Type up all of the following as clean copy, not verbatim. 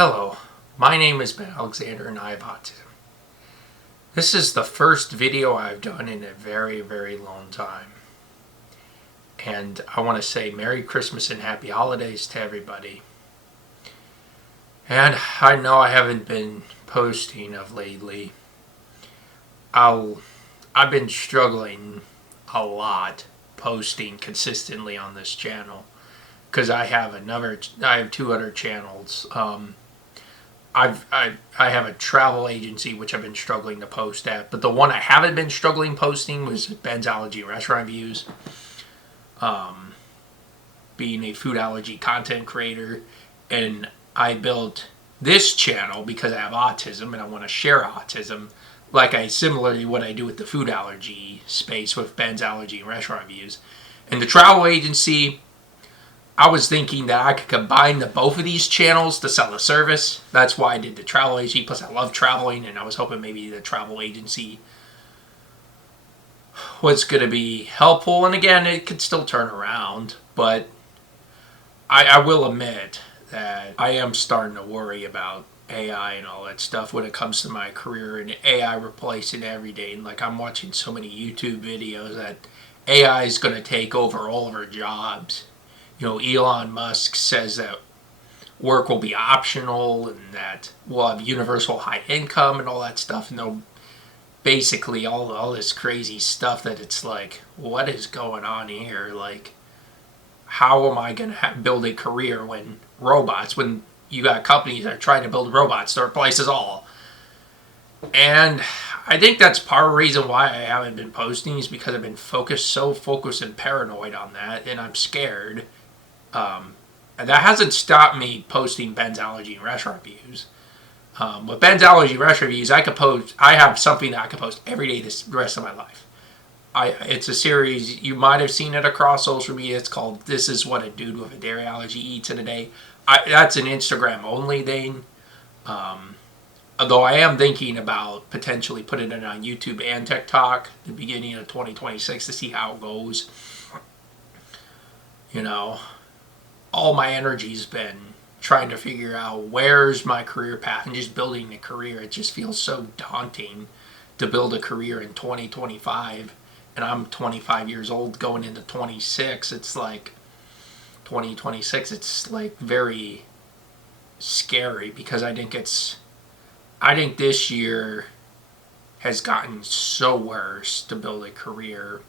Hello, my name is Ben Alexander and I have autism. This is the first video I've done in a very, very long time. And I want to say Merry Christmas and Happy Holidays to everybody. And I know I haven't been posting of lately. I've been struggling a lot posting consistently on this channel because I have two other channels. I have a travel agency which I've been struggling to post at, but the one I haven't been struggling posting was Ben's Allergy Restaurant Reviews. Being a food allergy content creator, and I built this channel because I have autism and I want to share autism, similarly what I do with the food allergy space with Ben's Allergy and Restaurant Reviews. And the travel agency, I was thinking that I could combine both of these channels to sell a service. That's why I did the travel agency. Plus, I love traveling, and I was hoping maybe the travel agency was going to be helpful. And again, it could still turn around, but I will admit that I am starting to worry about AI and all that stuff when it comes to my career and AI replacing everything. Like, I'm watching so many YouTube videos that AI is going to take over all of our jobs. You know, Elon Musk says that work will be optional and that we'll have universal high income and all that stuff. And they'll basically all this crazy stuff that it's like, what is going on here? Like, how am I going to build a career when you got companies that are trying to build robots to replace us all? And I think that's part of the reason why I haven't been posting, is because I've been so focused and paranoid on that, and I'm scared. And that hasn't stopped me posting Ben's Allergy and Restaurant Reviews. With Ben's Allergy and Restaurant Reviews, I have something that I can post every day the rest of my life. It's a series, you might have seen it across social media. It's called This Is What a Dude with a Dairy Allergy Eats in a Day. That's an Instagram only thing. Although I am thinking about potentially putting it on YouTube and TikTok at the beginning of 2026 to see how it goes. You know, all my energy's been trying to figure out where's my career path and just building a career. It just feels so daunting to build a career in 2025. And I'm 25 years old going into 26. It's like 2026. It's like very scary because I think this year has gotten so worse to build a career.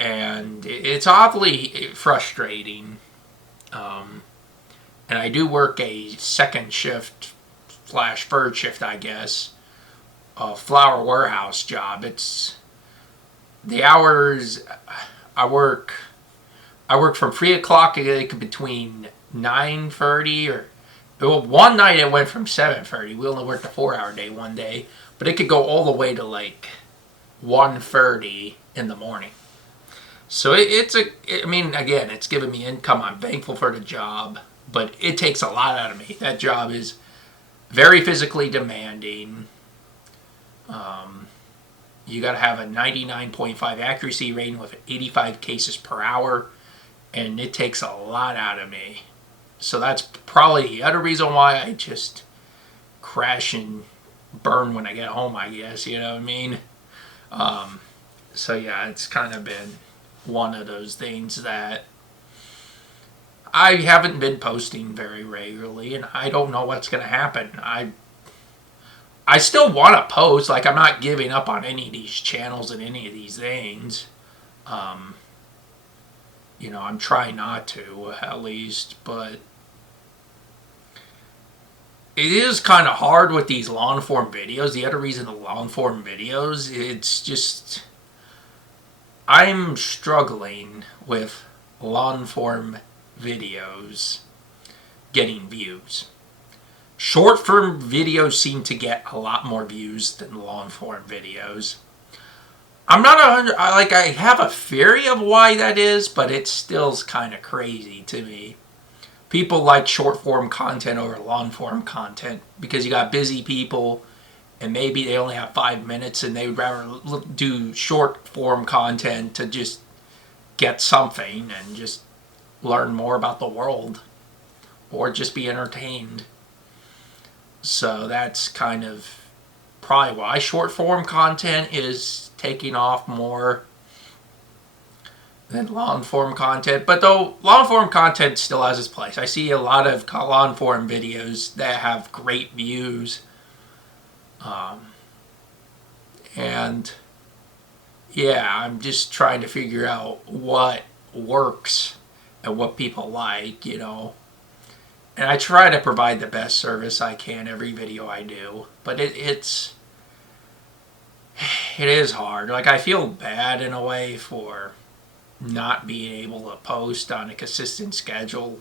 And it's awfully frustrating. And I do work a second shift / third shift, I guess, a flower warehouse job. It's the hours I work from 3 o'clock between 9:30 one night it went from 7:30. We only worked a 4-hour day one day, but it could go all the way to like 1:30 in the morning. So it's given me income. I'm thankful for the job, but it takes a lot out of me. That job is very physically demanding. You got to have a 99.5 accuracy rating with 85 cases per hour, and it takes a lot out of me. So that's probably the other reason why I just crash and burn when I get home, I guess, you know what I mean? So yeah, it's kind of been one of those things that I haven't been posting very regularly, and I don't know what's going to happen. I still want to post. Like, I'm not giving up on any of these channels and any of these things. I'm trying not to, at least, but it is kind of hard with these long-form videos. The other reason the long-form videos, it's just, I'm struggling with long-form videos getting views. Short-form videos seem to get a lot more views than long-form videos. I'm not I have a theory of why that is, but it still's kind of crazy to me. People like short-form content over long-form content because you got busy people and maybe they only have 5 minutes and they would rather do short-form content to just get something and just learn more about the world or just be entertained. So that's kind of probably why short form content is taking off more than long form content. But though long form content still has its place. I see a lot of long form videos that have great views. And yeah, I'm just trying to figure out what works and what people like, you know. And I try to provide the best service I can every video I do. But it is hard. Like, I feel bad in a way for not being able to post on a consistent schedule.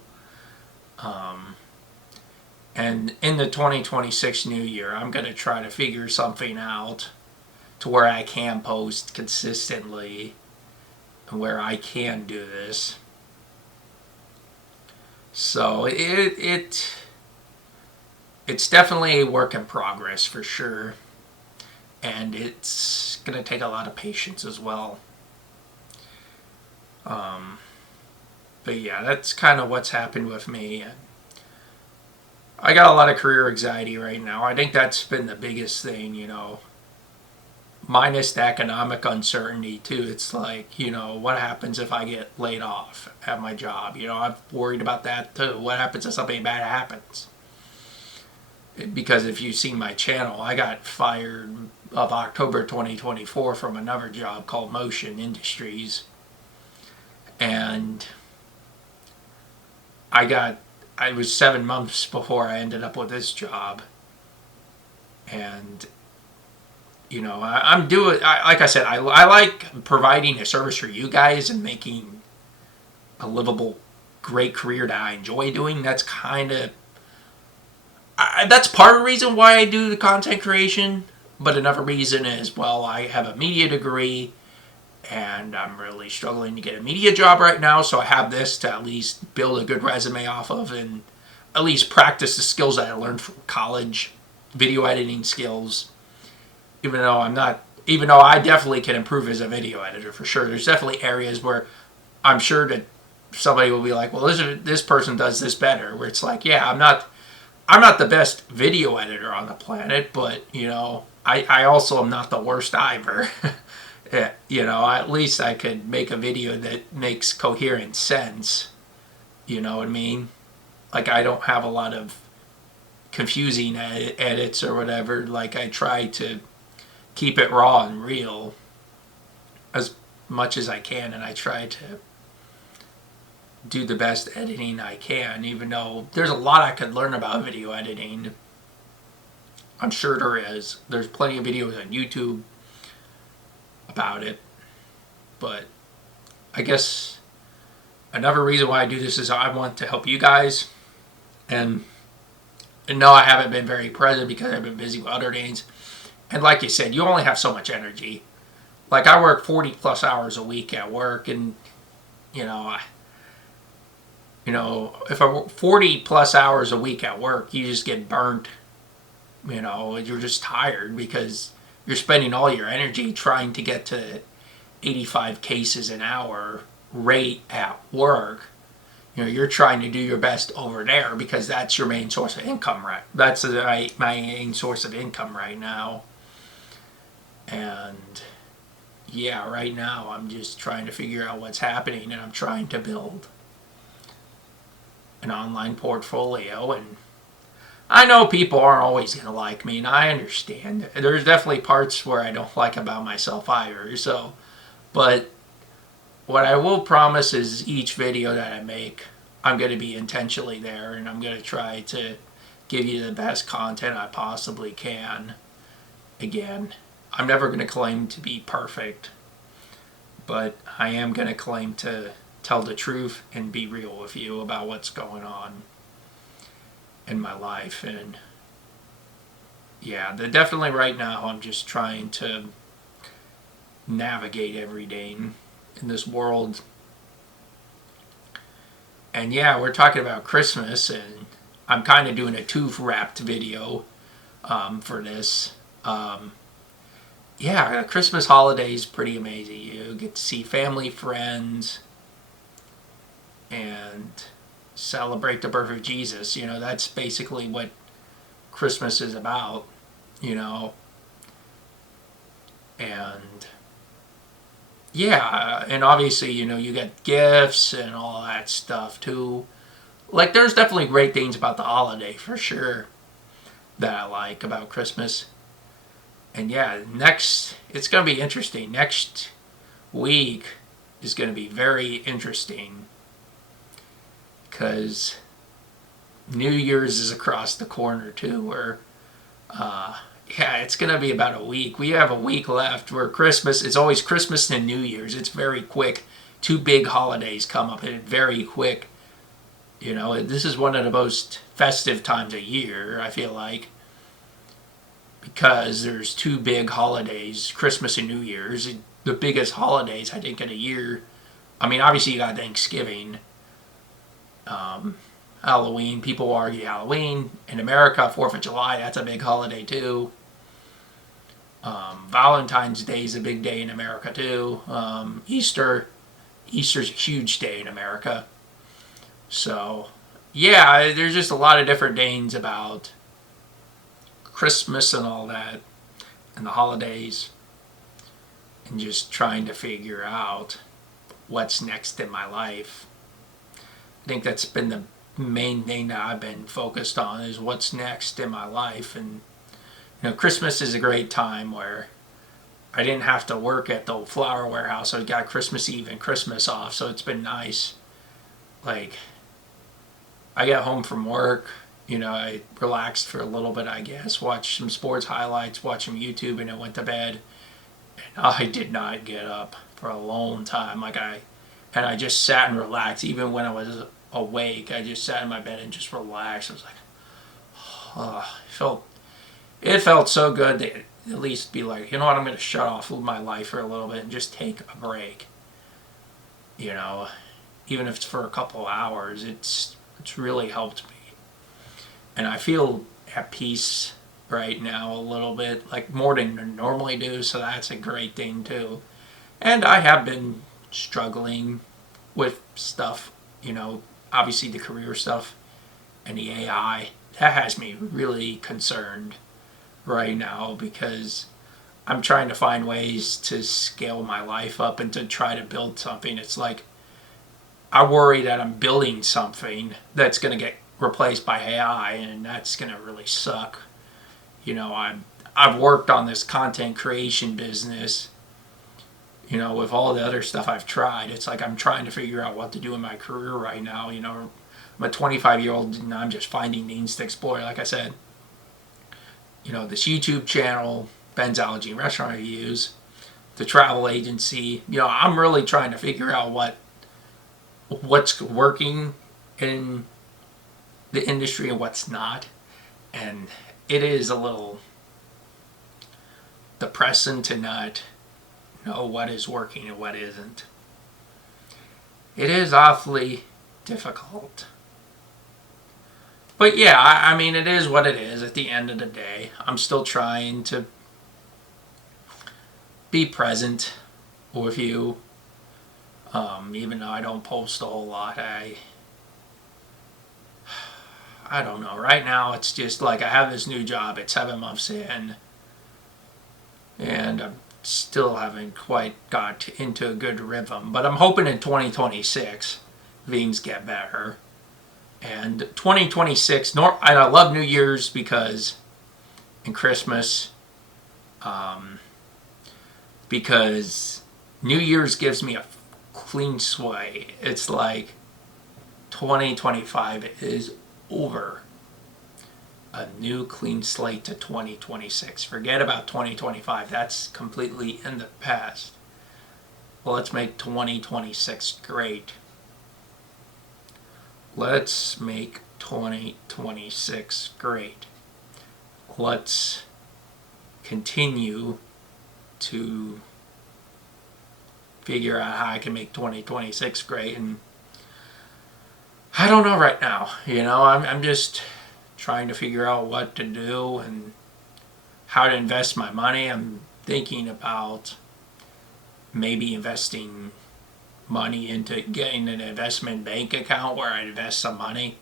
And in the 2026 new year, I'm going to try to figure something out to where I can post consistently and where I can do this. So it's definitely a work in progress for sure. And it's going to take a lot of patience as well. But yeah, that's kind of what's happened with me. I got a lot of career anxiety right now. I think that's been the biggest thing, you know. Minus the economic uncertainty too. It's like, you know, what happens if I get laid off at my job? You know, I'm worried about that too. What happens if something bad happens? Because if you've seen my channel, I got fired of October 2024 from another job called Motion Industries. And I was 7 months before I ended up with this job. And, you know, like I said, I like providing a service for you guys and making a livable, great career that I enjoy doing. That's kind of, that's part of the reason why I do the content creation. But another reason is, well, I have a media degree and I'm really struggling to get a media job right now, so I have this to at least build a good resume off of and at least practice the skills that I learned from college, video editing skills. Even though I definitely can improve as a video editor for sure. There's definitely areas where I'm sure that somebody will be like, well, this person does this better. Where it's like, yeah, I'm not the best video editor on the planet, but you know, I also am not the worst either. You know, at least I could make a video that makes coherent sense. You know what I mean? Like, I don't have a lot of confusing edits or whatever. Like, I try to keep it raw and real as much as I can, and I try to do the best editing I can, even though there's a lot I could learn about video editing. I'm sure there is. There's plenty of videos on YouTube about it. But I guess another reason why I do this is I want to help you guys. And no, I haven't been very present because I've been busy with other things. And like you said, you only have so much energy. Like, I work 40 plus hours a week at work, and you know, if I work 40 plus hours a week at work, you just get burnt. You know, you're just tired because you're spending all your energy trying to get to 85 cases an hour rate at work. You know, you're trying to do your best over there because that's your main source of income, right? That's my main source of income right now. And yeah, right now I'm just trying to figure out what's happening, and I'm trying to build an online portfolio. And I know people aren't always going to like me, and I understand. There's definitely parts where I don't like about myself either. So, but what I will promise is each video that I make, I'm going to be intentionally there, and I'm going to try to give you the best content I possibly can. Again, I'm never going to claim to be perfect, but I am going to claim to tell the truth and be real with you about what's going on in my life. And yeah, definitely right now I'm just trying to navigate every day in this world. And yeah, we're talking about Christmas, and I'm kind of doing a tooth wrapped video for this. Yeah, Christmas holiday is pretty amazing. You get to see family, friends, and celebrate the birth of Jesus. You know, that's basically what Christmas is about, you know. And yeah, and obviously, you know, you get gifts and all that stuff too. Like, there's definitely great things about the holiday for sure that I like about Christmas. And yeah, it's going to be interesting. Next week is going to be very interesting because New Year's is across the corner too, where yeah, it's going to be about a week. We have a week left where Christmas, it's always Christmas and New Year's. It's very quick. Two big holidays come up and very quick. You know, this is one of the most festive times a year, I feel like, because there's two big holidays, Christmas and New Year's, the biggest holidays, I think, in a year. I mean, obviously you got Thanksgiving, Halloween. People argue Halloween. In America, 4th of July, that's a big holiday too. Valentine's Day is a big day in America too. Easter's a huge day in America. So, yeah, there's just a lot of different things about Christmas and all that, and the holidays, and just trying to figure out what's next in my life. I think that's been the main thing that I've been focused on, is what's next in my life. And you know, Christmas is a great time where I didn't have to work at the flower warehouse. I got Christmas Eve and Christmas off, so it's been nice. Like, I got home from work, you know, I relaxed for a little bit, I guess, watched some sports highlights, watched some YouTube, and then went to bed. And I did not get up for a long time. And I just sat and relaxed. Even when I was awake, I just sat in my bed and just relaxed. I was like, oh, it felt so good to at least be like, you know what, I'm going to shut off my life for a little bit and just take a break. You know, even if it's for a couple of hours, it's really helped me. And I feel at peace right now a little bit, like more than I normally do, so that's a great thing too. And I have been struggling with stuff, you know, obviously the career stuff and the AI. That has me really concerned right now because I'm trying to find ways to scale my life up and to try to build something. It's like I worry that I'm building something that's going to get replaced by AI, and that's going to really suck. You know, I've worked on this content creation business, you know, with all the other stuff I've tried. It's like I'm trying to figure out what to do in my career right now. You know, I'm a 25-year-old and I'm just finding things to explore. Like I said, you know, this YouTube channel, Ben's Allergy and Restaurant Reviews, the travel agency. You know, I'm really trying to figure out what's working in the industry and what's not. And it is a little depressing to not know what is working and what isn't. It is awfully difficult. But yeah, I mean, it is what it is at the end of the day. I'm still trying to be present with you. Even though I don't post a whole lot, I don't know. Right now, it's just like I have this new job. It's 7 months in, and I still haven't quite got into a good rhythm. But I'm hoping in 2026, things get better. And 2026, and I love New Year's because, and Christmas, because New Year's gives me a clean sway. It's like 2025 is over. A new clean slate to 2026. Forget about 2025. That's completely in the past. Well, let's make 2026 great. Let's make 2026 great. Let's continue to figure out how I can make 2026 great. And I don't know right now. You know, I'm just trying to figure out what to do and how to invest my money. I'm thinking about maybe investing money into getting an investment bank account where I invest some money.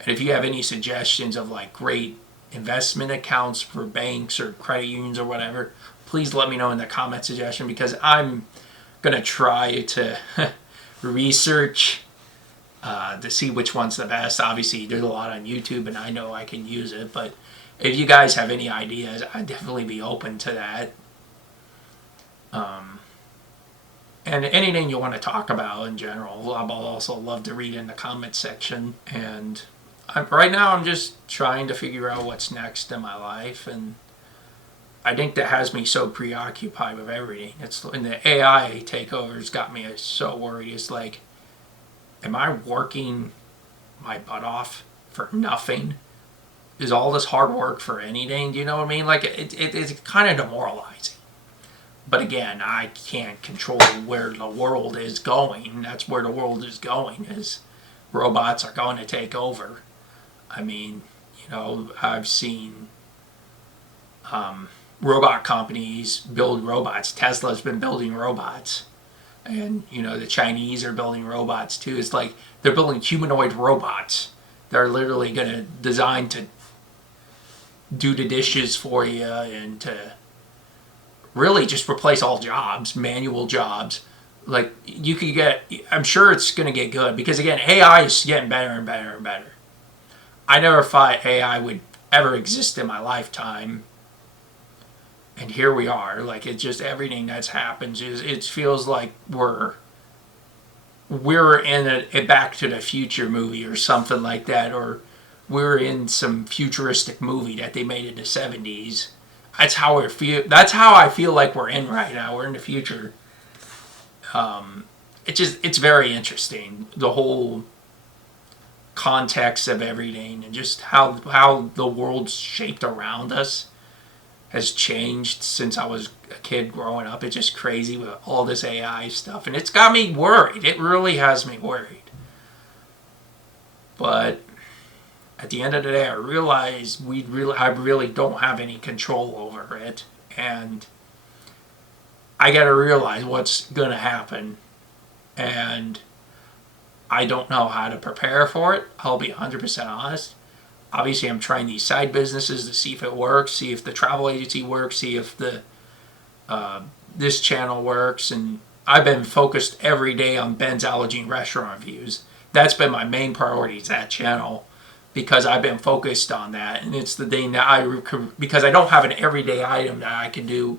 And if you have any suggestions of like great investment accounts for banks or credit unions or whatever, please let me know in the comment suggestion, because I'm gonna try to research to see which one's the best. Obviously, there's a lot on YouTube, and I know I can use it. But if you guys have any ideas, I'd definitely be open to that. And anything you want to talk about in general, I'll also love to read in the comment section. And right now, I'm just trying to figure out what's next in my life, and I think that has me so preoccupied with everything. It's and the AI takeovers got me so worried. It's like, am I working my butt off for nothing? Is all this hard work for anything? Do you know what I mean? Like, it's kind of demoralizing. But again, I can't control where the world is going. That's where the world is going, is robots are going to take over. I mean, I've seen robot companies build robots. Tesla's been building robots. And, the Chinese are building robots too. It's like they're building humanoid robots. They're literally going to design to do the dishes for you and to really just replace all jobs, manual jobs. Like, you could I'm sure it's going to get good, because again, AI is getting better and better and better. I never thought AI would ever exist in my lifetime. And here we are. Like, it's just everything that's happened. It feels like we're in a Back to the Future movie or something like that, or we're in some futuristic movie that they made in the 70s. That's how I feel like we're in right now. We're in the future. It's very interesting, the whole context of everything, and just how the world's shaped around us has changed since I was a kid growing up. It's just crazy with all this AI stuff, and it's got me worried. It really has me worried. But at the end of the day, I realize I really don't have any control over it, and I got to realize what's going to happen, and I don't know how to prepare for it. I'll be 100% honest. Obviously, I'm trying these side businesses to see if it works, see if the travel agency works, see if this channel works, and I've been focused every day on Ben's Allergy and Restaurant Reviews. That's been my main priority, is that channel, because I've been focused on that, and it's the thing that because I don't have an everyday item that I can do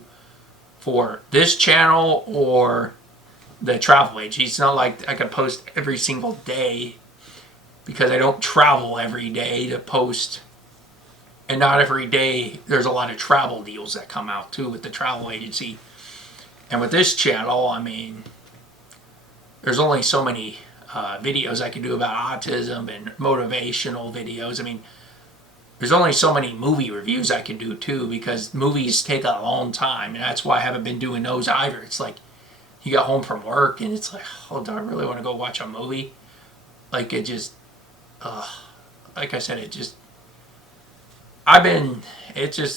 for this channel or the travel agency. It's not like I can post every single day, because I don't travel every day to post, and not every day there's a lot of travel deals that come out too with the travel agency. And with this channel, I mean, there's only so many videos I can do about autism and motivational videos. I mean, there's only so many movie reviews I can do too, because movies take a long time, and that's why I haven't been doing those either. It's like, you get home from work and it's like, oh, do I really want to go watch a movie? Like, it just, like I said, it's just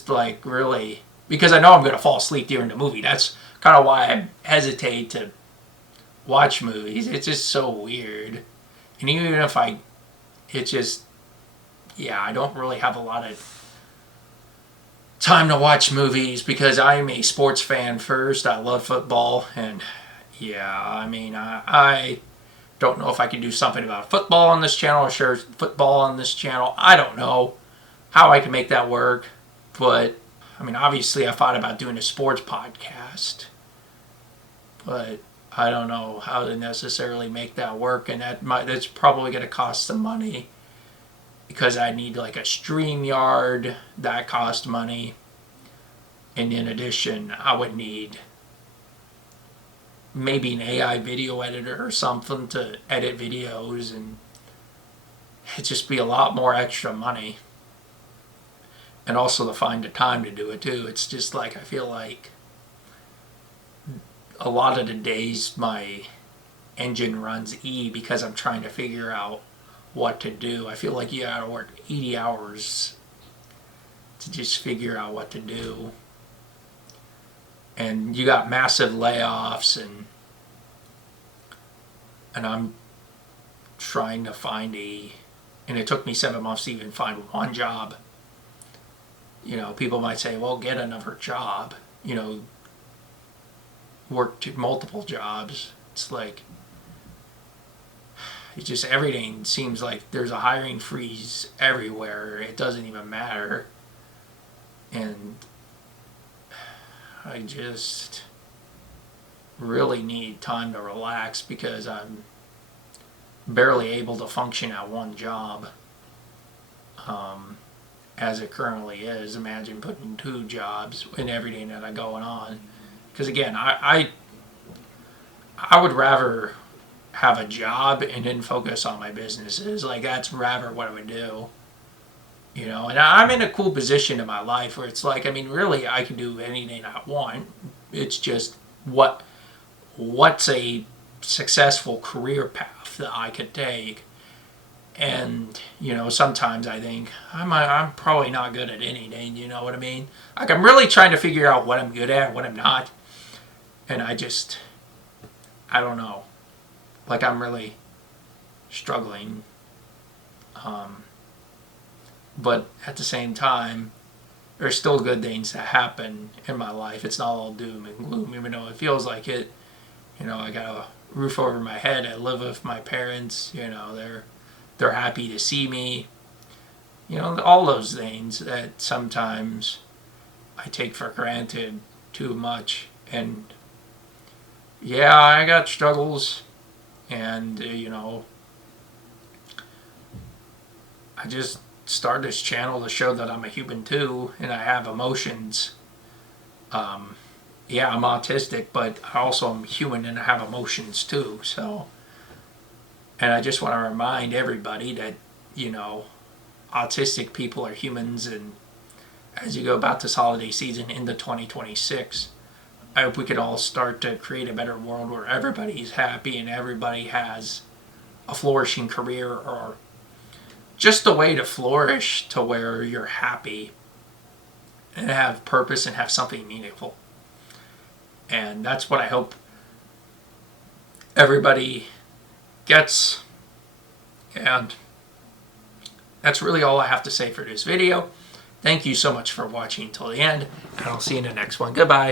like really, because I know I'm going to fall asleep during the movie. That's kind of why I hesitate to watch movies. It's just so weird. And even if I don't really have a lot of time to watch movies, because I'm a sports fan first. I love football, and I mean, I don't know if I can do something about football on this channel, or share football on this channel. I don't know how I can make that work, but I mean, obviously I thought about doing a sports podcast, but I don't know how to necessarily make that work, and that's probably going to cost some money, because I need like a StreamYard that costs money, and in addition, I would need maybe an AI video editor or something to edit videos, and it'd just be a lot more extra money, and also to find the time to do it too. It's just like, I feel like a lot of the days my engine runs E, because I'm trying to figure out what to do. I feel like you gotta work 80 hours to just figure out what to do, and you got massive layoffs, and and I'm trying to and it took me 7 months to even find one job. People might say, well, get another job, work multiple jobs. It's like, it's just everything seems like there's a hiring freeze everywhere. It doesn't even matter. And I just really need time to relax because I'm barely able to function at one job as it currently is. Imagine putting 2 jobs and everything that I going on. Because again, I would rather have a job and then focus on my businesses. Like, that's rather what I would do. And I'm in a cool position in my life where it's like, I mean, really, I can do anything I want. It's just what's a successful career path that I could take. And sometimes I think I'm probably not good at anything. You know what I mean? Like, I'm really trying to figure out what I'm good at, what I'm not, and I don't know. Like, I'm really struggling. But at the same time, there's still good things that happen in my life. It's not all doom and gloom, even though it feels like it. I got a roof over my head. I live with my parents. They're happy to see me. All those things that sometimes I take for granted too much. And yeah, I got struggles. And, I just started this channel to show that I'm a human too, and I have emotions. Yeah, I'm autistic, but I also am human and I have emotions too. So, and I just want to remind everybody that, autistic people are humans, and as you go about this holiday season into 2026, I hope we can all start to create a better world where everybody's happy and everybody has a flourishing career, or just a way to flourish to where you're happy and have purpose and have something meaningful. And that's what I hope everybody gets. And that's really all I have to say for this video. Thank you so much for watching till the end, and I'll see you in the next one. Goodbye.